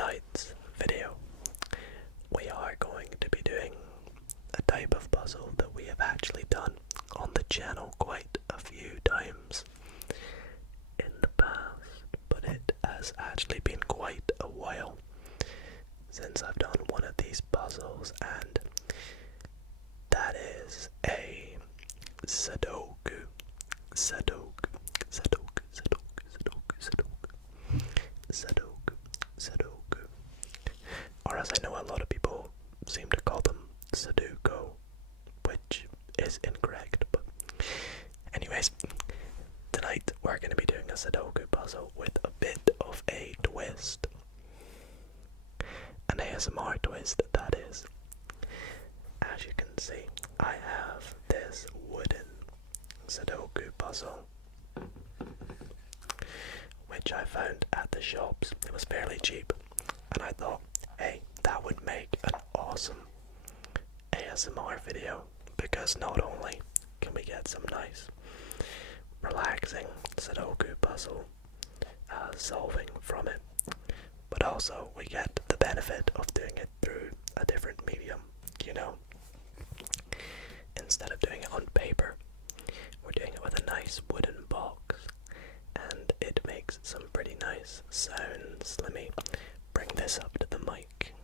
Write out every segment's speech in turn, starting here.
tonight's video, we are going to be doing a type of puzzle that we have actually done on the channel quite a few times in the past, but it has actually been quite a while since I've done one of these puzzles, and that is a Sudoku. Sudoku. Or as I know a lot of people seem to call them Sudoku, which is incorrect, but anyways, tonight we're going to be doing a Sudoku puzzle with a bit of a twist. An ASMR twist, that is. As you can see, I have this wooden Sudoku puzzle, which I found at the shops. It was fairly cheap, and I thought, hey, that would make an awesome ASMR video, because not only can we get some nice, relaxing Sudoku puzzle solving from it, but also we get the benefit of doing it through a different medium, you know. Instead of doing it on paper, we're doing it with a nice wooden box, and it makes some pretty nice sounds. Let me bring this up to the mic.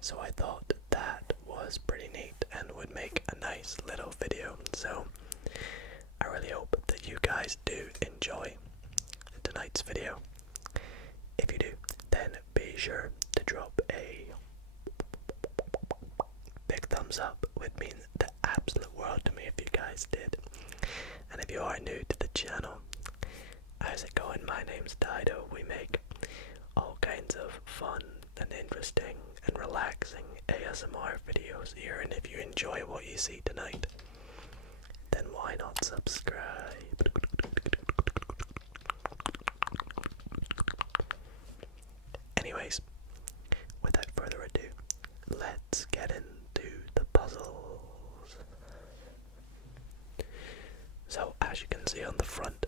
So I thought that was pretty neat and would make a nice little video, so I really hope that you guys do enjoy tonight's video. If you do, then be sure to drop a big thumbs up. It would mean the absolute world to me if you guys did. And if you are new to the channel, how's it going? My name's Dido. We make all kinds of fun and interesting and relaxing ASMR videos here, and if you enjoy what you see tonight, then why not subscribe? Anyways, without further ado, let's get into the puzzles. So as you can see on the front,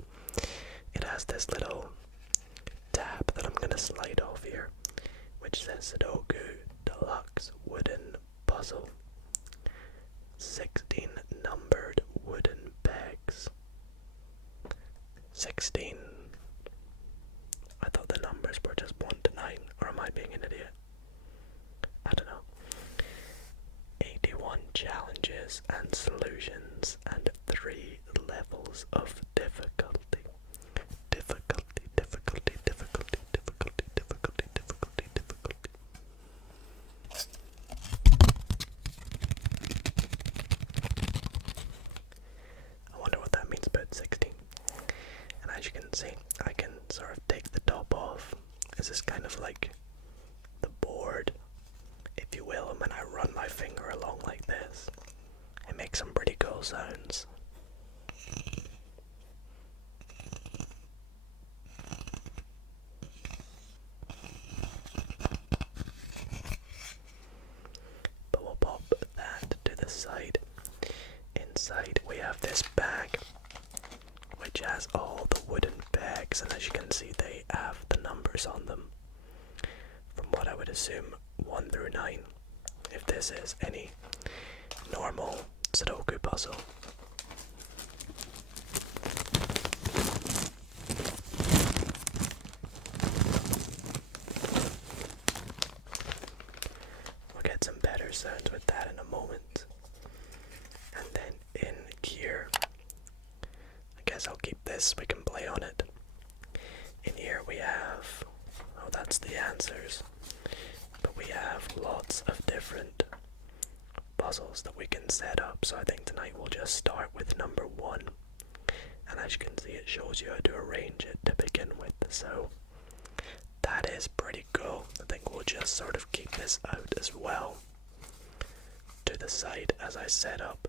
it has this little tab that I'm going to slide off here, which says Sudoku Deluxe Wooden Puzzle. 16 numbered wooden pegs. 16. I thought the numbers were just 1 to 9, or am I being an idiot? I don't know. 81 challenges and solutions, and 3 levels of difficulty. Difficulty. I wonder what that means about 16. And as you can see, I can sort of take the top off. This is kind of like the board, if you will, and when I run my finger along like this, it makes some pretty cool sounds. But we'll pop that to the side. Inside we have this bag, which has all the wooden pegs, and as you can see, they have the numbers on them, from what I would assume 1 through 9, if this is any normal Sudoku puzzle. We'll get some better sounds with that in a moment. And then in here, I guess I'll keep this, we can play on it. In here we have, oh, that's the answers, but we have lots of different puzzles that we can set up. So I think tonight we'll just start with number 1, and as you can see, it shows you how to arrange it to begin with, so that is pretty cool. I think we'll just sort of keep this out as well to the side as I set up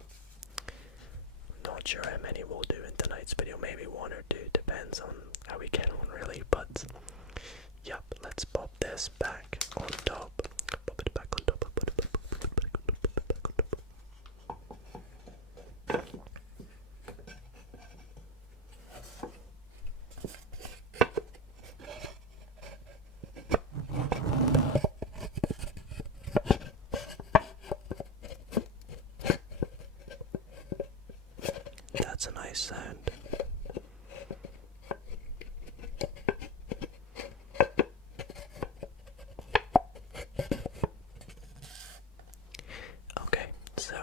not sure how many we'll do in tonight's video, maybe one or two, depends on how we get on really, but yep, let's pop this back on top. Pop it back on top. Pop it back on top. That's a nice sound. Okay, so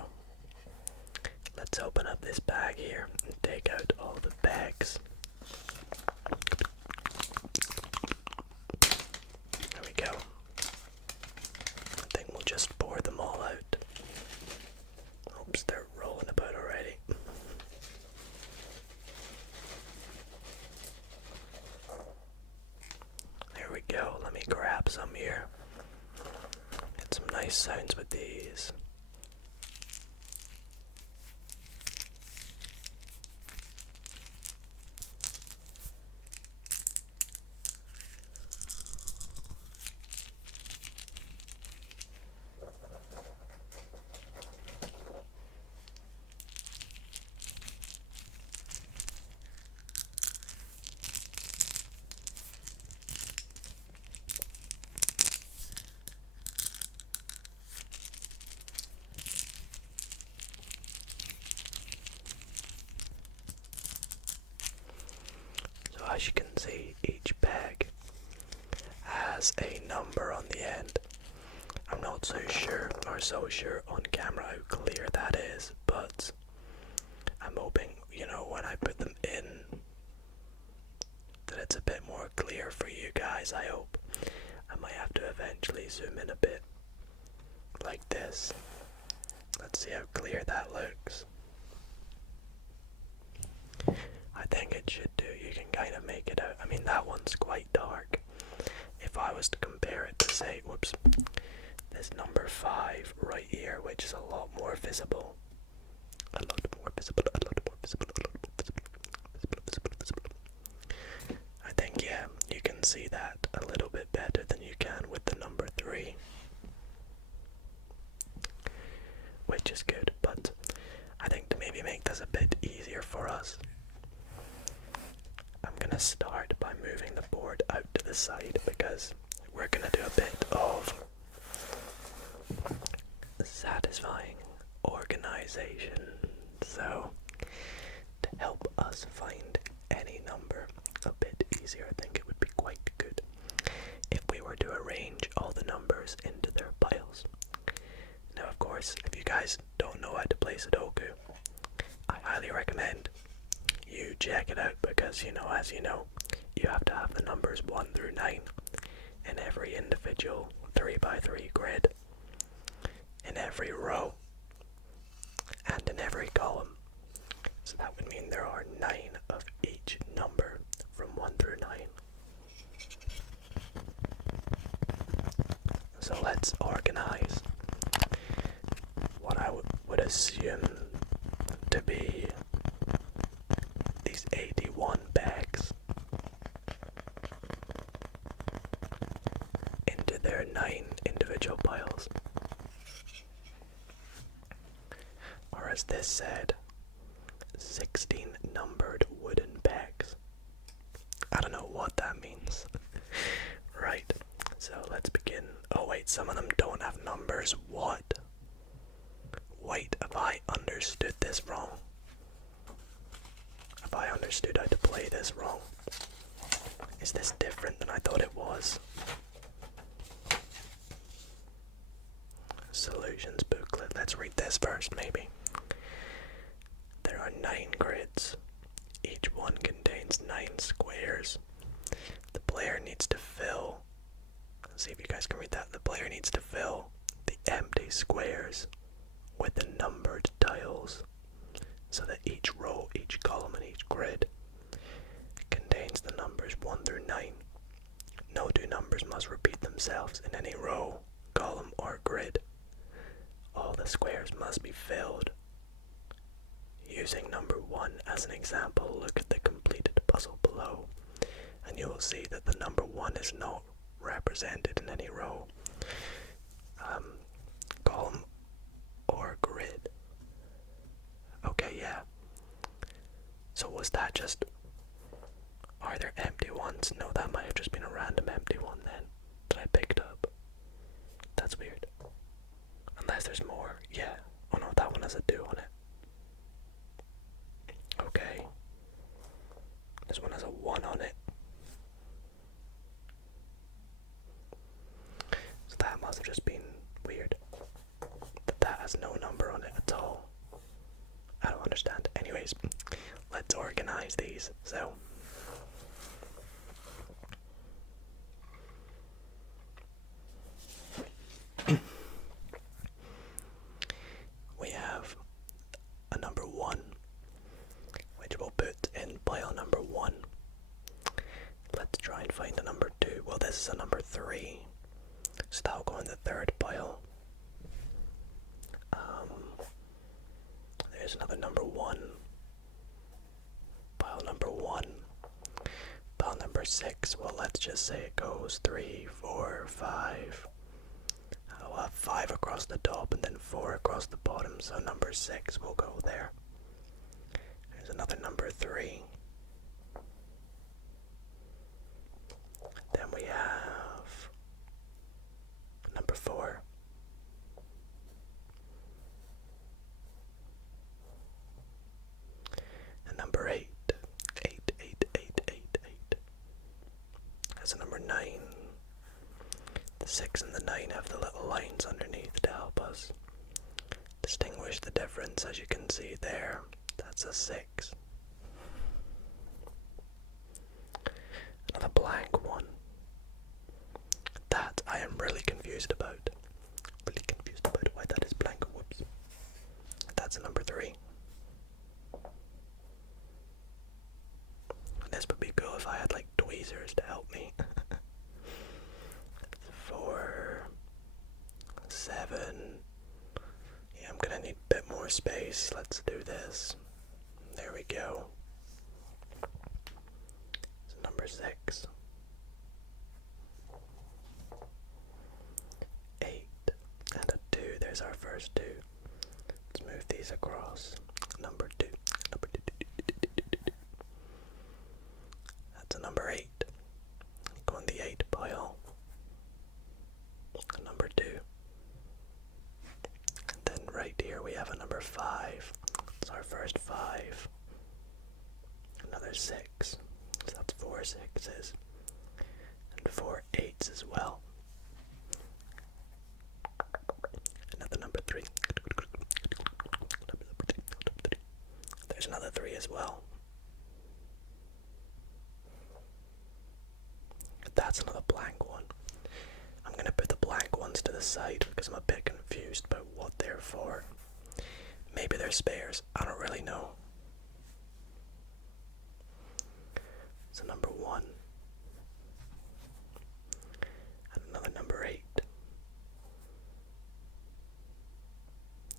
let's open up this bag here and take out all the bags. There we go. I think we'll just pour them all out. Oops, they're rolling about already. There we go. Let me grab some here. Get some nice sounds with these. As you can see, each bag has a number on the end. I'm not so sure on camera how clear that is, but I'm hoping, when I put them in, that it's a bit more clear for you guys, I hope. I might have to eventually zoom in a bit, like this. Let's see how clear that looks. I think it should do. You can kind of make it out. I mean, that one's quite dark. If I was to compare it to, say, this number 5 right here, which is a lot more visible. I think, yeah, you can see that a little bit better than you can with the number 3. Which is good, but I think to maybe make this a bit easier for us, I'm gonna start by moving the board out to the side because we're gonna do a bit of satisfying organization. So, to help us find any number a bit easier, I think it would be quite good if we were to arrange all the numbers into their piles. Now, of course, if you guys don't know how to play Sudoku, I highly recommend you check it out because, as you know, you have to have the numbers 1 through 9 in every individual 3x3 grid, in every row, and in every column. So that would mean there are 9 of each number from 1 through 9. So let's organize what I would assume to be these 81 bags into their 9 individual piles. Or as this said, 16 numbered wooden bags. I don't know what that means. Right, so let's begin. Oh wait, some of them don't have numbers. What? Wait, have I understood this wrong? Have I understood how to play this wrong? Is this different than I thought it was? Solutions booklet. Let's read this first, maybe. There are 9 grids. Each one contains 9 squares. The player needs to fill. Let's see if you guys can read that. The player needs to fill the empty squares with the numbered tiles, so that each row, each column, and each grid contains the numbers 1 through 9. No 2 numbers must repeat themselves in any row, column, or grid. All the squares must be filled. Use using number 1 as an example, look at the completed puzzle below, and you will see that the number 1 is not represented in any row, column, or grid. Okay, yeah. So was that just... Are there empty ones? No, that might have just been a random empty one then that I picked up. That's weird. Unless there's more. Yeah. Oh no, that one has a 2 on it. Okay. This one has a 1 on it. So that must have just been weird. That has no number on it at all. I don't understand. Anyways, let's organize these. So we have a number 1, which we'll put in pile number 1. Let's try and find a number 2. Well, this is a number 3, so that'll go in the 3rd pile. There's another number 1. Pile number 1. Pile number 6. Well, let's just say it goes 3, 4, 5. I'll have 5 across the top and then 4 across the bottom, so number 6 will go there. There's another number 3. Then we have number 4. And number 8. 8, 8, 8, 8, 8. That's a number 9. The 6 and the 9 have the little lines underneath to help us distinguish the difference. As you can see there, that's a 6. Another blank one. That I am really confused about. Really confused about why that is blank. Whoops. That's a number 3. This would be cool if I had like tweezers to help me. 4, 7. Yeah, I'm gonna need a bit more space. Let's do this. There we go. It's number 6. 8 and a 2. There's our first 2. Let's move these across. Number 2. Number 2. That's a number 8. Go in the 8 pile. Number 2. And then right here we have a number 5. It's our first 5. Another 6. So that's 4 6s. And 4 8s as well. Another number 3. There's another 3 as well. That's another blank one. I'm going to put the blank ones to the side because I'm a bit confused about what they're for. Maybe they're spares. I don't really know. So number 1. And another number 8.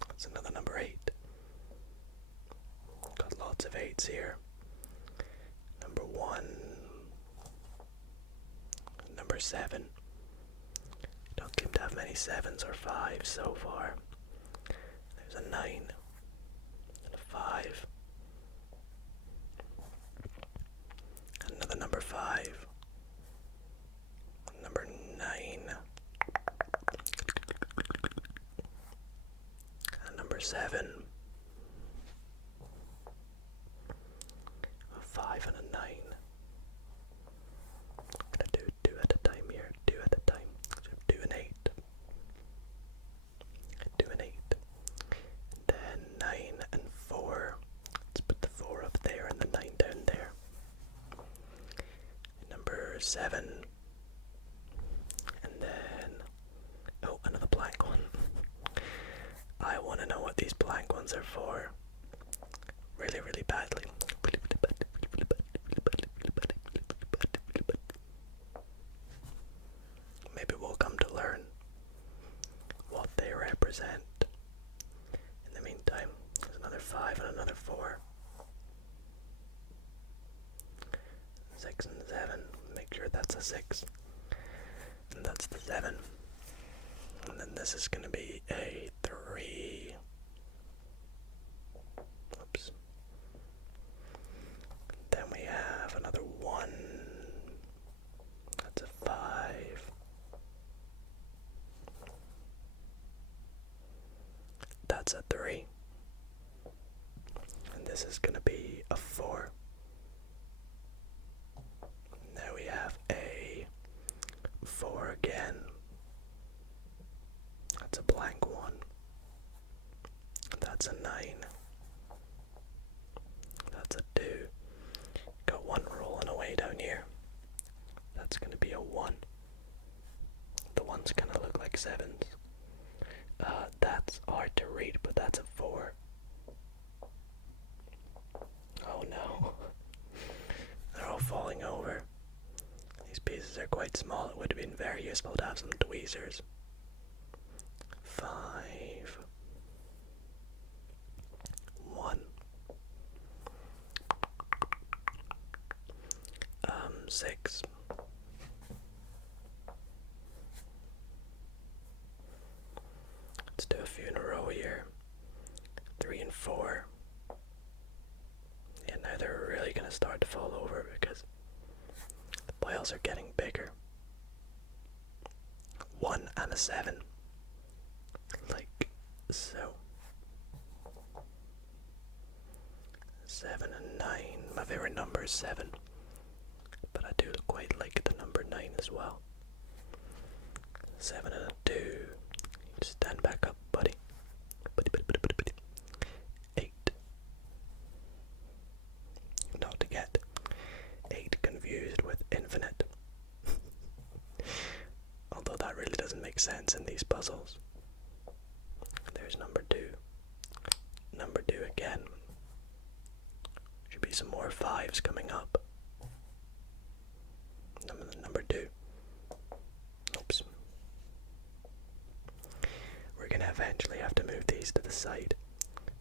That's another number 8. Got lots of 8s here. Number 1. Number 7. Don't seem to have many 7s or 5s so far. There's a 9 and a 5. And another number 5. Number 9. And number 7. A 5 and a 9. I'm gonna do 2 at a time here. 2 at a time. So 2 and 8. 2 and 8. Then 9 and 4. Let's put the 4 up there and the 9 down there. Number 7. And then... oh, another blank one. I want to know what these blank ones are for. Really, really badly. Maybe we'll come to learn what they represent. In the meantime, there's another 5 and another 4. 6 and 7. Make sure that's a 6. And that's the 7. And then this is going to be a 3. Oops. Then we have another 1. That's a 5. That's a 3. And this is going to be a 4. Now we have a 4 again. That's a blank 1. That's a 9. That's a 2. Got 1 rolling away down here. That's going to be a 1. The ones kind of look like 7s. That's hard to read, but that's a 4. Oh no. They're all falling over. These pieces are quite small. It would have been very useful to have some tweezers. 5. 1. 6. Let's do a few in a row here. 3 and 4. Yeah, now they're really going to start to fall over because the piles are getting bigger. 1 and a 7. Like so. 7 and 9. My favorite number is 7. But I do quite like the number 9 as well. 7 and a 2. Just stand back up, buddy. 8. Not to get 8 confused with infinite. Although that really doesn't make sense in these puzzles. There's number 2. Number 2 again. Should be some more 5s coming up. Number 2. Oops. We're going to eventually have to move these to the side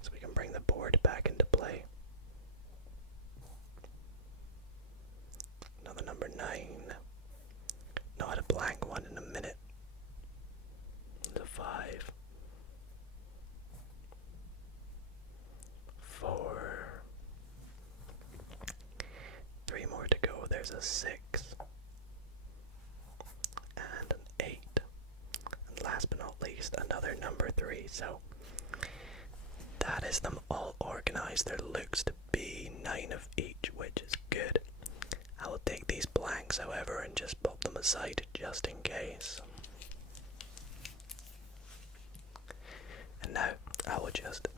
so we can bring the board back into play. Another number 9. Not a blank one in a minute. The 5. 4. 3 more to go. There's a 6. And an 8. And last but not least, another number 3. So that is them all organized. There looks to be 9 of each, which is good. I will take these blanks, however, and just pop them aside just in case. And now I will just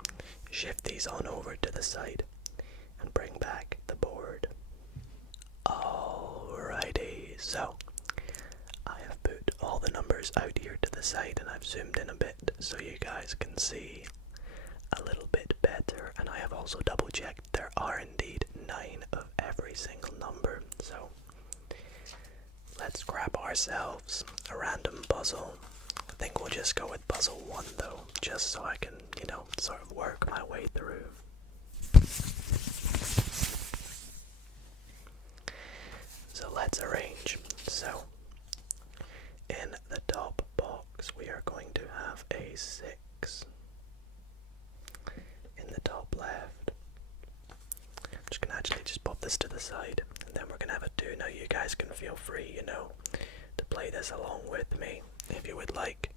shift these on over to the side and bring back the board. Alrighty, so I have put all the numbers out here to the side and I've zoomed in a bit so you guys can see a little bit better, and I have also double checked there are indeed 9 of every single number. So let's grab ourselves a random puzzle. I think we'll just go with puzzle 1 though, just so I can, sort of work my way through. So let's arrange. So in the top box we are going to have a 6. In the top left, I'm just gonna actually just pop this to the side, and then we're gonna have a 2. Now you guys can feel free, to play this along with me. If you would like,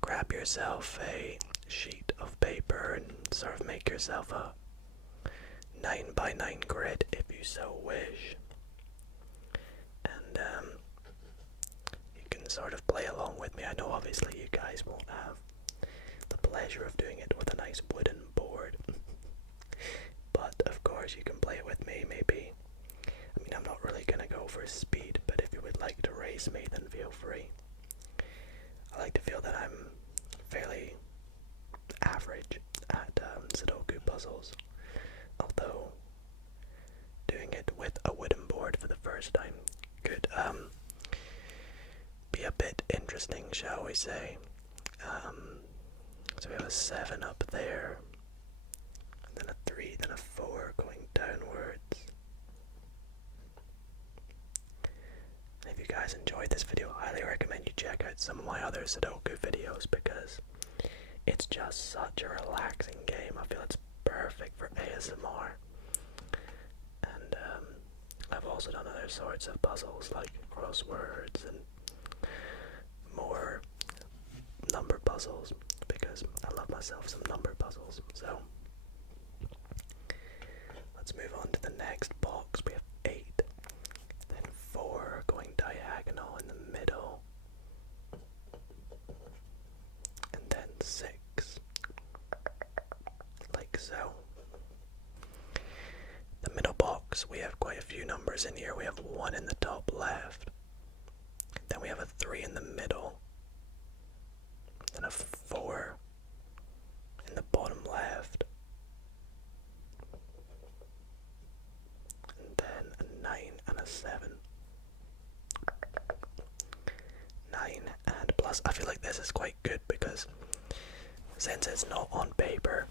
grab yourself a sheet of paper and sort of make yourself a 9x9 grid if you so wish. And you can sort of play along with me. I know obviously you guys won't have the pleasure of doing it with a nice wooden board. But of course you can play it with me, maybe. I'm not really gonna go for speed, but if you would like to race me, then feel free. I like to feel that I'm fairly average at Sudoku puzzles, although doing it with a wooden board for the first time could be a bit interesting, shall we say. So we have a 7 up there, and then a 3, then a 4 going downwards. guys enjoyed this video, I highly recommend you check out some of my other Sudoku videos because it's just such a relaxing game. I feel it's perfect for ASMR. And I've also done other sorts of puzzles like crosswords and more number puzzles because I love myself some number puzzles. So let's move on to the next box. We have 8, then 4 going diagonal in the middle, and then 6, like so. The middle box, we have quite a few numbers in here. We have 1 in the top left, then we have a 3 in the middle, then a 4 in the bottom left, and then a 9 and a 7. 9 and plus. I feel like this is quite good because since it's not on paper,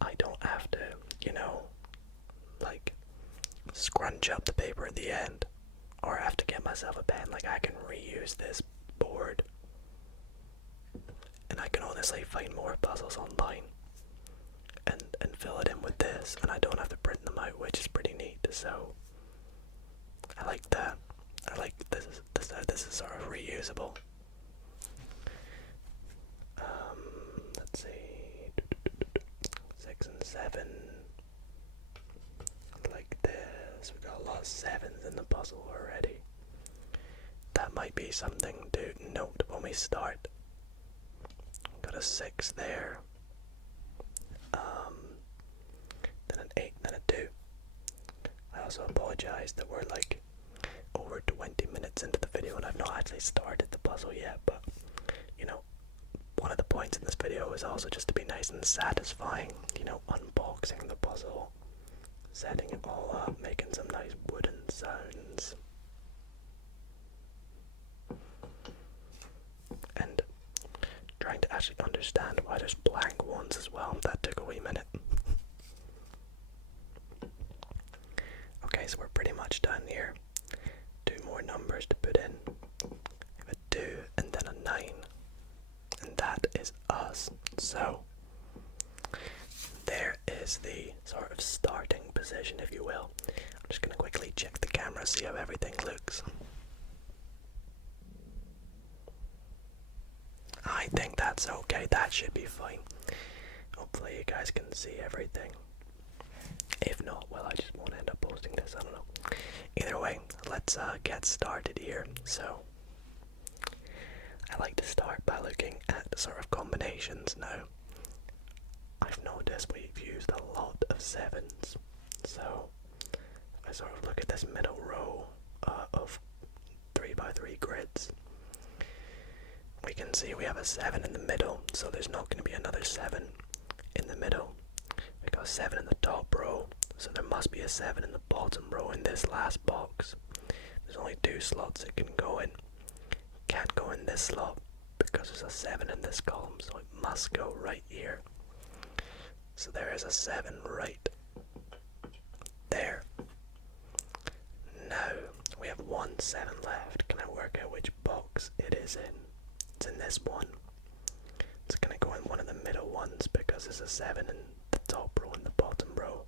I don't have to, like scrunch up the paper at the end or have to get myself a pen. Like I can reuse this board and I can honestly find more puzzles online and fill it in with this, and I don't have to print them out, which is pretty neat. So I like that. I like this is sort of reusable. Let's see, 6 and 7, like this. We got a lot of 7s in the puzzle already. That might be something to note when we start. Got a 6 there, then an 8, then a 2. I also apologize that we're like over 20 minutes into the video and I've not actually started the puzzle yet, but one of the points in this video is also just to be nice and satisfying, unboxing the puzzle, setting it all up, making some nice wooden sounds, and trying to actually understand why there's blank ones as well. That took a wee minute. Okay, so we're pretty much done here. 2 more numbers to put in. We have a 2 and then a 9. And that is us. So there is the sort of starting position, if you will. I'm just going to quickly check the camera, see how everything looks. I think that's okay. That should be fine. Hopefully you guys can see everything. If not, well, I just won't end up posting this. I don't know. Either way, let's get started here. So I like to start by looking at sort of combinations now. I've noticed we've used a lot of 7s. So if I sort of look at this middle row of 3x3 grids, we can see we have a 7 in the middle, so there's not going to be another 7 in the middle. We got a 7 in the top row, so there must be a 7 in the bottom row in this last box. There's only 2 slots it can go in. Can't go in this slot because there's a 7 in this column, so it must go right here. So there is a 7 right there. Now we have 1 7 left. Can I work out which box it is in? It's in this one. It's gonna go in one of the middle ones because there's a 7 in the top row and the bottom row.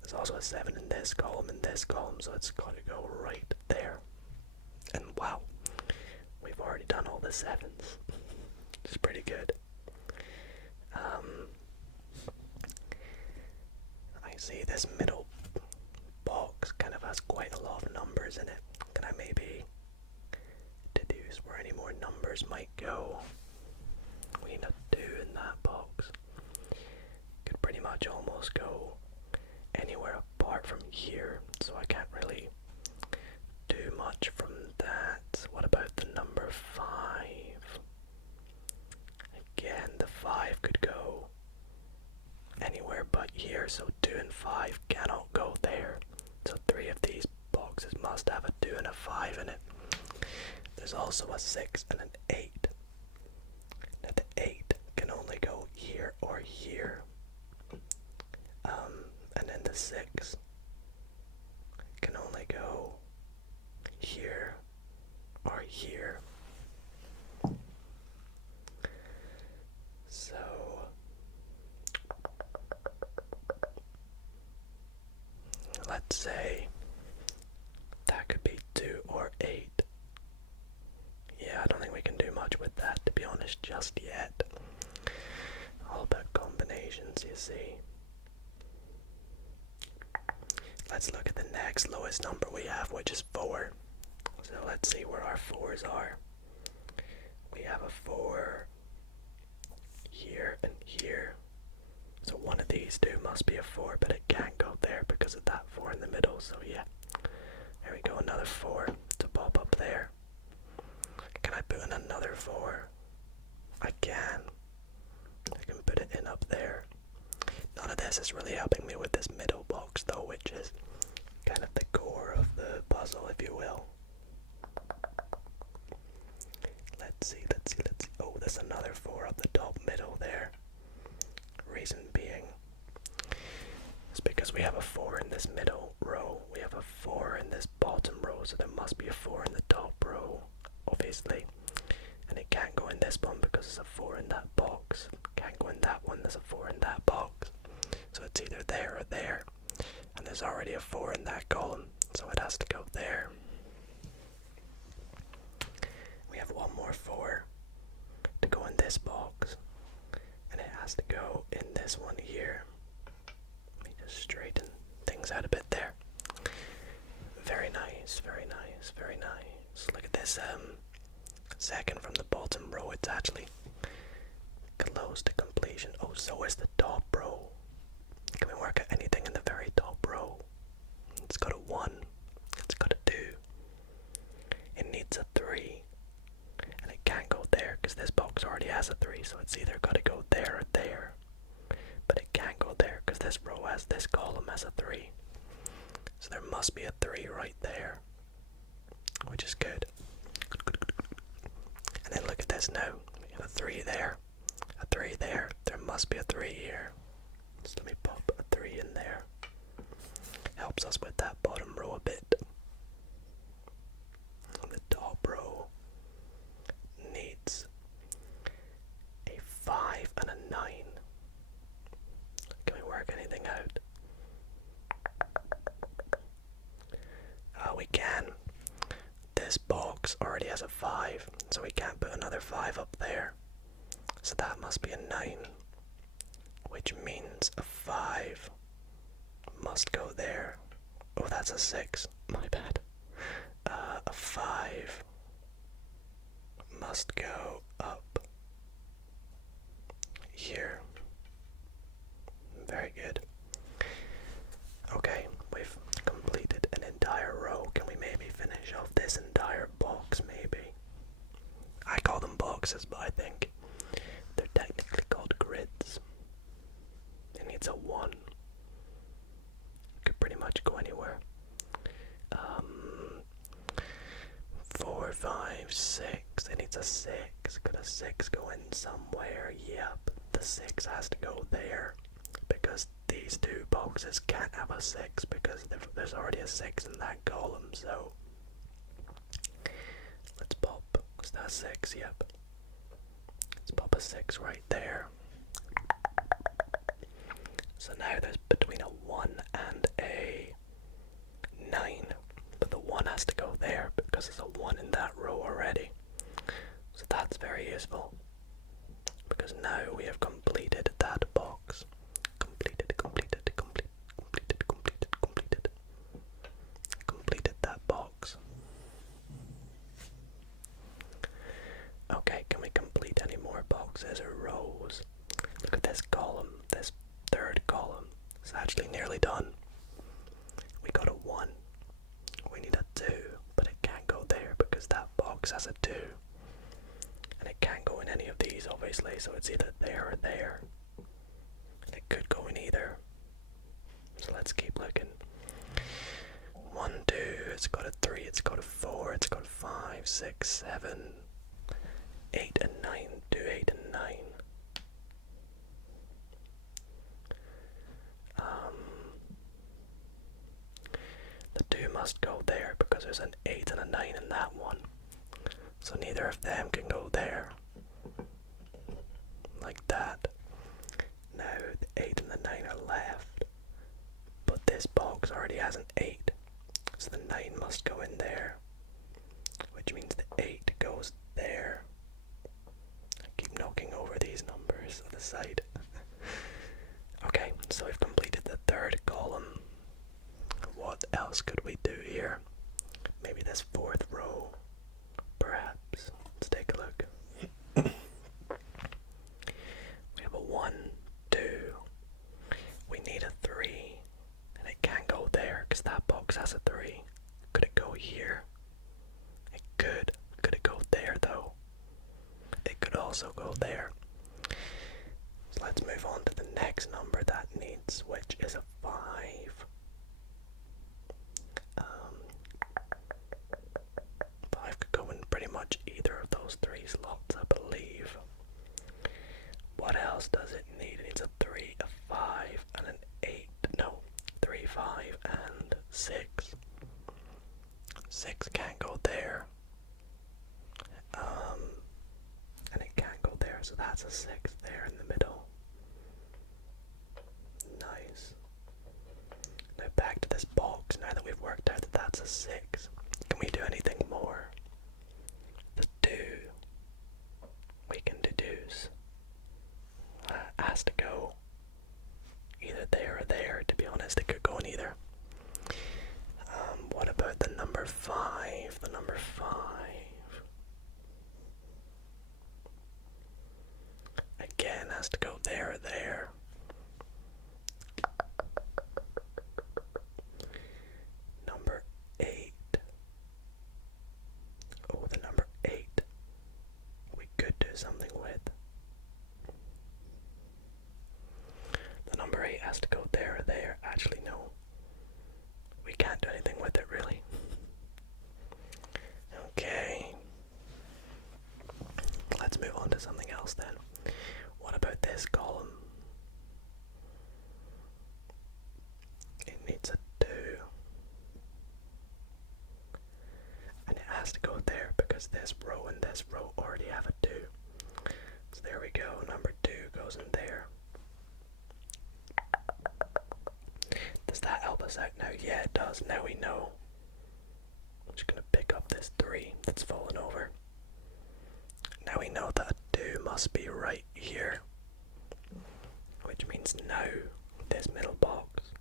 There's also a 7 in this column, so it's gotta go right there. And wow, we've already done all the 7s. Which is pretty good. I see this middle box kind of has quite a lot of numbers in it. Can I maybe deduce where any more numbers might go? We need a 2 in that box. Could pretty much almost go anywhere apart from here, so I can't really do much from that. What about the number 5? Again, the 5 could go anywhere but here, so 2 and 5 cannot go there. So 3 of these boxes must have a 2 and a 5 in it. There's also a 6 and an 8. Now the 8 can only go here or here. And then the 6 can only go here are here. So let's say that could be 2 or 8. Yeah, I don't think we can do much with that, to be honest, just yet. All about combinations, you see. Let's look at the next lowest number we have, which is 4. So let's see where our 4s are. We have a 4 here and here. So one of these two must be a 4, but it can't go there because of that 4 in the middle. So yeah, there we go, another 4 to pop up there. Can I put in another 4? I can. I can put it in up there. None of this is really helping me with this middle box though, which is kind of the core of the puzzle, if you will. Let's see. Oh, there's another 4 up the top middle there. Reason being is because we have a 4 in this middle row. We have a 4 in this bottom row, so there must be a 4 in the top row, obviously. And it can't go in this one because there's a 4 in that box. Can't go in that one, there's a 4 in that box. So it's either there or there. And there's already a 4 in that column, so it has to go there. We have one more 4 to go in this box, and it has to go in this one here. Let me just straighten things out a bit there. Very nice, very nice, very nice. Look at this second from the bottom row, it's actually close to completion. Oh, so is the top row. Can we work out anything in the very top row? It's got a 1, it's got a 2, it needs a 3, and it can't go there because this box already has a 3, so it's either got to go there or there. But it can't go there because this row has, this column has a 3. So there must be a 3 right there, which is good. And then look at this now. We have a 3 there, a 3 there. There must be a 3 here. So let me pop a 3 in there. Helps us with that bottom row a bit. And the top row needs a 5 and a 9. Can we work anything out? We can. This box already has a 5, so we can't put another 5 up there. So that must be a 9, which means a 5 must go there. Oh, that's a 6. My bad. A 5 must go up here. Very good. Okay, we've completed an entire row. Can we maybe finish off this entire box, maybe? I call them boxes, but I think they're technically called grids. It needs a 1. Could pretty much go anywhere. 4, 5, 6. It needs a 6. Could a 6 go in somewhere? Yep. The 6 has to go there. Because these two boxes can't have a 6 because there's already a 6 in that column, so let's pop, is that 6? Yep. Let's pop a 6 right there. So now there's between a 1 and a 9, but the 1 has to go there because there's a 1 in that row already. So that's very useful because now we have completed that box. Completed that box. Okay, can we complete any more boxes or rows? Look at this column, this third column. It's actually nearly done. We got a 1. We need a 2, but it can't go there because that box has a 2. And it can't go in any of these, obviously, so it's either there or there. And it could go in either. So let's keep looking. 1, 2, it's got a 3, it's got a 4, it's got a 5, 6, 7, 8 and 9. Do 8 and 9. The 2 must go there because there's an 8 and a 9 in that one. So neither of them can go there. Like that. Now the 8 and the 9 are left. But this box already has an 8. So the 9 must go in there. Which means the 8 goes there. I keep knocking over these numbers on the side. Okay, so we've completed the third column. What else could we do here? Maybe this fourth row, perhaps. Let's take a look. We have a 1, 2. We need a 3. And it can't go there because that box has a 3. Could it go here? It could. Could it go there though? It could also go there. So let's move on to the next number that needs, which is a 5. 5 could go in pretty much either of those 3 slots, I believe. What else does it need? It needs a 3, a 5, and an 8. No, 3, 5, and 6. 6 can't go there. And it can't go there, so that's a 6 there in the middle. Nice. Now back to this box, now that we've worked out that that's a 6. Can we do anything more? The 2. We can deduce. Has to go either there or there, to be honest. It could go in either. What about the number 5? The number 5. Again, has to go there or there. Number 8. Oh, the number 8. We could do something with. The number 8 has to go there or there. Actually, no. We can't do anything with it, really. Okay. Let's move on to something else then. What about this column? It needs a 2. And it has to go there because this row and this row already have a 2. So there we go. Number 2 goes in there. Does that help us out now? Yeah, it does. Now we know. I'm just going to pick up this 3 that's fallen over. Now we know that a 2 must be right here. Which means now this middle box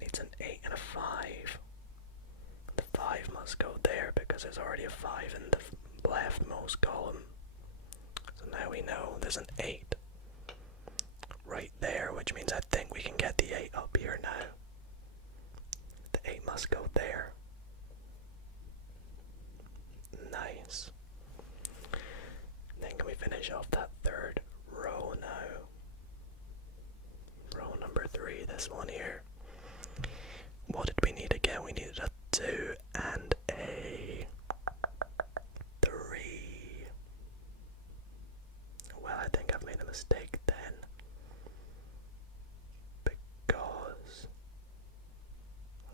needs an 8 and a 5. The 5 must go there because there's already a 5 in the leftmost column. So now we know there's an 8 right there, which means I think we can get the 8 up here now. The 8 must go there. Nice. Then can we finish off that third row now? Row number 3, this one here. What did we need again? We needed a 2 and a 3. Well, I think I've made a mistake then. Because...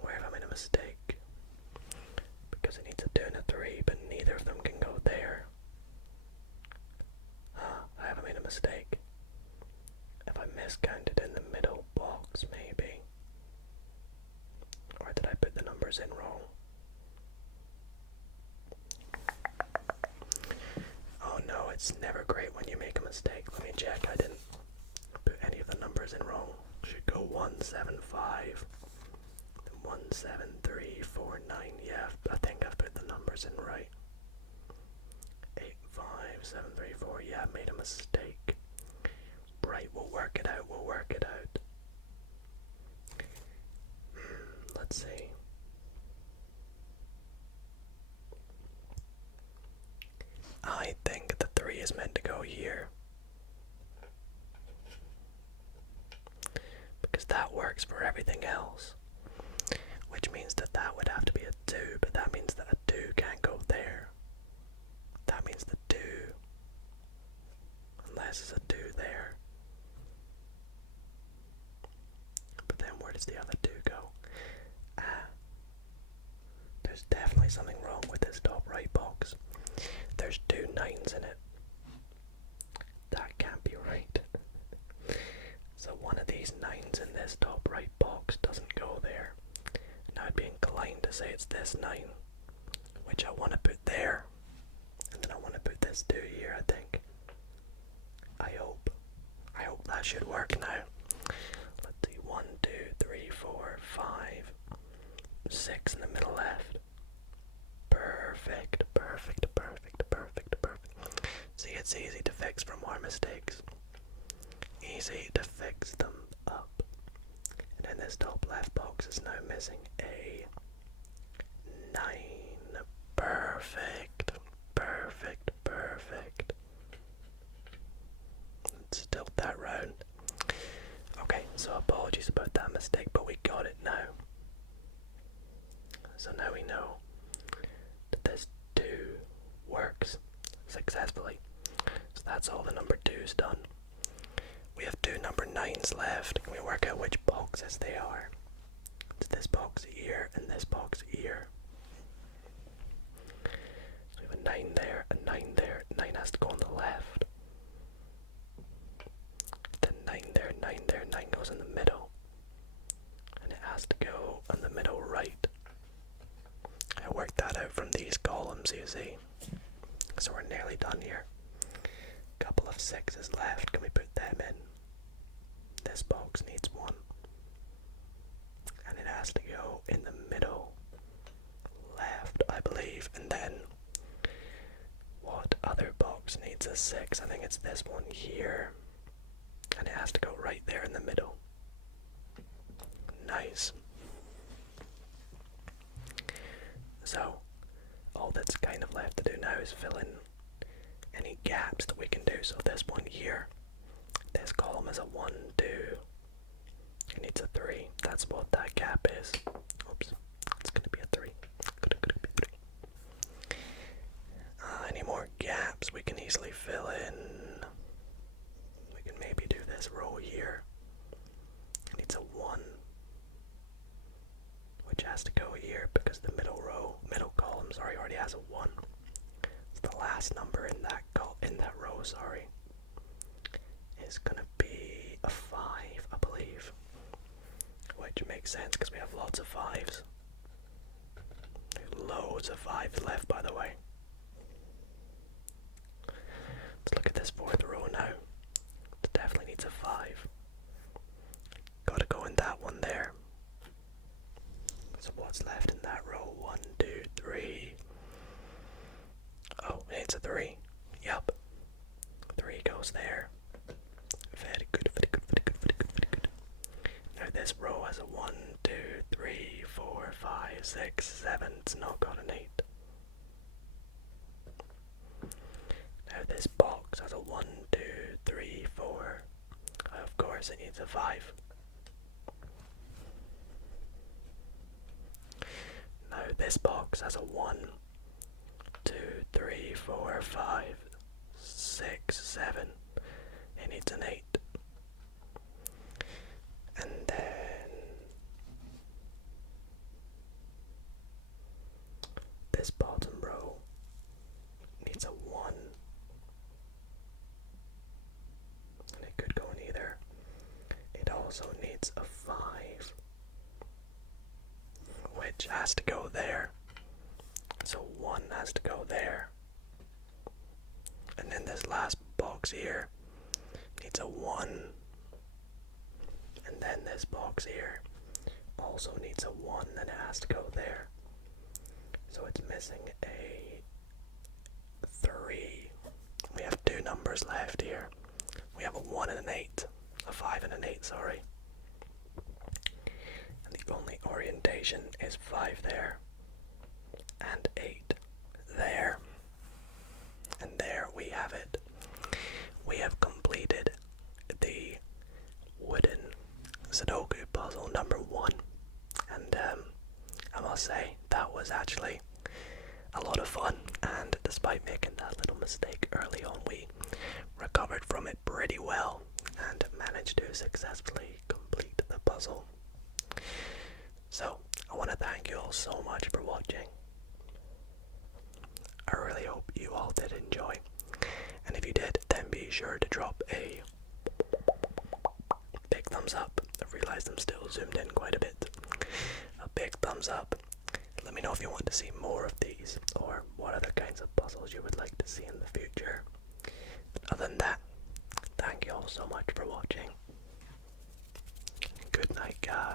where have I made a mistake? Because it needs a 2 and a 3, but neither of them can go there. I haven't made a mistake. Have I miscounted in the middle box, maybe? Or did I put the numbers in wrong? Oh no, it's never great when you make a mistake. Let me check. I didn't put any of the numbers in wrong. Should go 175. 17349. Yeah, I think I've put the numbers in right. 85734. Yeah, I made a mistake. Right, we'll work it out. We'll work it out. Let's see. I think the 3 is meant to go here. Because that works for everything else. Which means that that would have to be a 2, but that means that a 2 can't go there. That means the 2. Unless it's a 2 there. But then where does the other 2 go? There's definitely something wrong with this top right box. there's 2 9s in it. That can't be right. So one of these 9s in this top right box doesn't go there. Now I'd be inclined to say it's this 9, which I want to put there. And then I want to put this 2 here, I think. I hope that should work now. Let's see, 1, 2, 3, 4, 5, 6 in the middle left. Perfect. See, it's easy to fix from our mistakes. Easy to fix them up. And then this top left box is now missing a 9. Perfect. Let's tilt that round. Okay, so apologies about that mistake, but we got it now. So now we know that this 2 works successfully. So that's all the number 2's done. We have 2 number 9's left. Can we work out which boxes they are? It's this box here and this box here. So we have a 9 there, a 9 there. 9 has to go on the left. Then 9 there, 9 there. 9 goes in the middle. And it has to go on the middle right. I worked that out from these columns, you see. So we're nearly done here. Couple of 6's left. Can we put them in? This box needs 1. And it has to go in the middle left, I believe. And then what other box needs a 6? I think it's this one here. And it has to go right there in the middle. Nice. So all that's kind of left to do now is fill in any gaps that we can do. So this one here, this column is a 1, 2, it needs a 3. That's what that gap is. Oops, it's going to be a 3. Any more gaps we can easily fill in? We can maybe do this row here. It needs a 1, which has to go here because the middle column, already has a 1. It's the last number in that row, is gonna be a 5, I believe. Which makes sense because we have lots of 5s. Loads of 5s left, by the way. Let's look at this 4th row now. It definitely needs a 5. Gotta go in that one there. So what's left in that row? 1, 2, 3. Oh, it's a 3. Yup. 3 goes there. Very good. Now this row has a 1, 2, 3, 4, 5, 6, 7. It's not got an 8. Now this box has a 1, 2, 3, 4. Of course it needs a 5. Now this box has a 1, 2, 3, 4, 5, 6, 7. It needs an 8. And then this bottom row needs a 1. And it could go in either. It also needs a 5. Which has to go there. So 1 has to go there. And then this last box here needs a 1. And then this box here also needs a 1 and it has to go there. So it's missing a 3. We have 2 numbers left here. We have a 1 and an 8. A 5 and an 8, sorry. And the only orientation is 5 there. And 8 there. And there we have it. We have completed the wooden Sudoku puzzle number 1. And I must say, that was actually a lot of fun. And despite making that little mistake early on, we recovered from it pretty well and managed to successfully complete the puzzle. So, I want to thank you all so much for watching. I really hope you all did enjoy. And if you did, then be sure to drop a big thumbs up. I realized I'm still zoomed in quite a bit. A big thumbs up. Let me know if you want to see more of these, or what other kinds of puzzles you would like to see in the future. But other than that, thank you all so much for watching. Good night, guys.